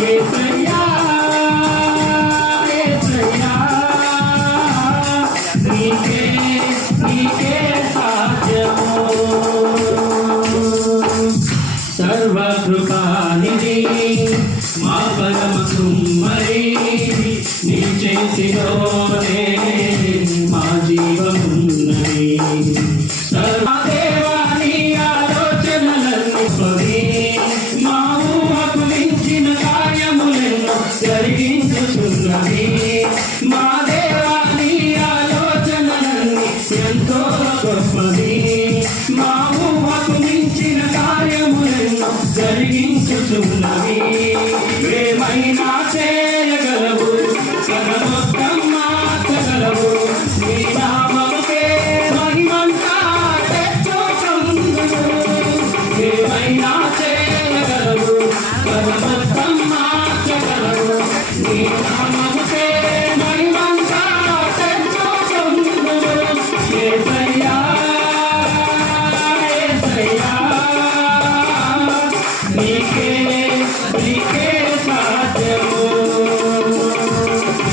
యేసయ్యా యేసయ్యా నీకే నీకే సాధ్యము సర్వకృపానిధి మా పరమ కుమ్మరి నీ చేతిలోనే మా జీవమున్నది సర్వదేవా నీ ఆలోచనలన్నీ పడి మా ఊహకు మించిన కార్యములెన్నో జరిగించుచున్నది మా దేవా నీ ఆలోచనలన్నీ ఎంతో గొప్పది మా ఊహకు మించిన కార్యములెన్నో జరిగించుచున్నది ఏమైనా చేయగలవు సగమొత్తం మార్చగలవు నీ నామముకే మహిమంతా తెచ్చుకొందువు ఏమైనా చేయగలవు సగమొత్తం మార్చగలవు నీ నామముకే మహిమంతా తెచ్చుకొందువు యేసయ్యా యేసయ్యా నీకే నీకే సాధ్యము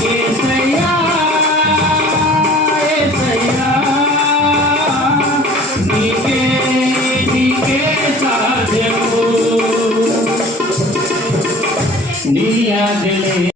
యేసయ్యా యేసయ్యా నీకే నీకే సాధ్యము నీ ఆజ్ఞలే